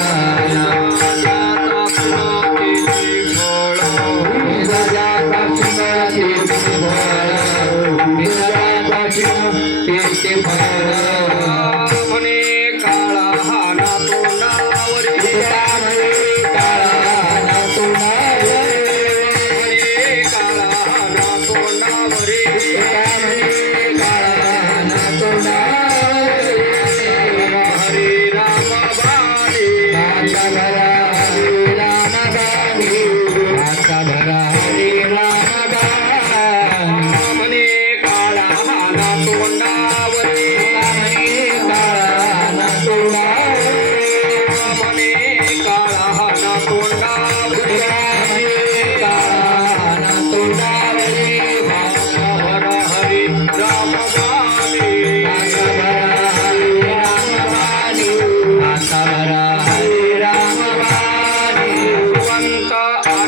Salam.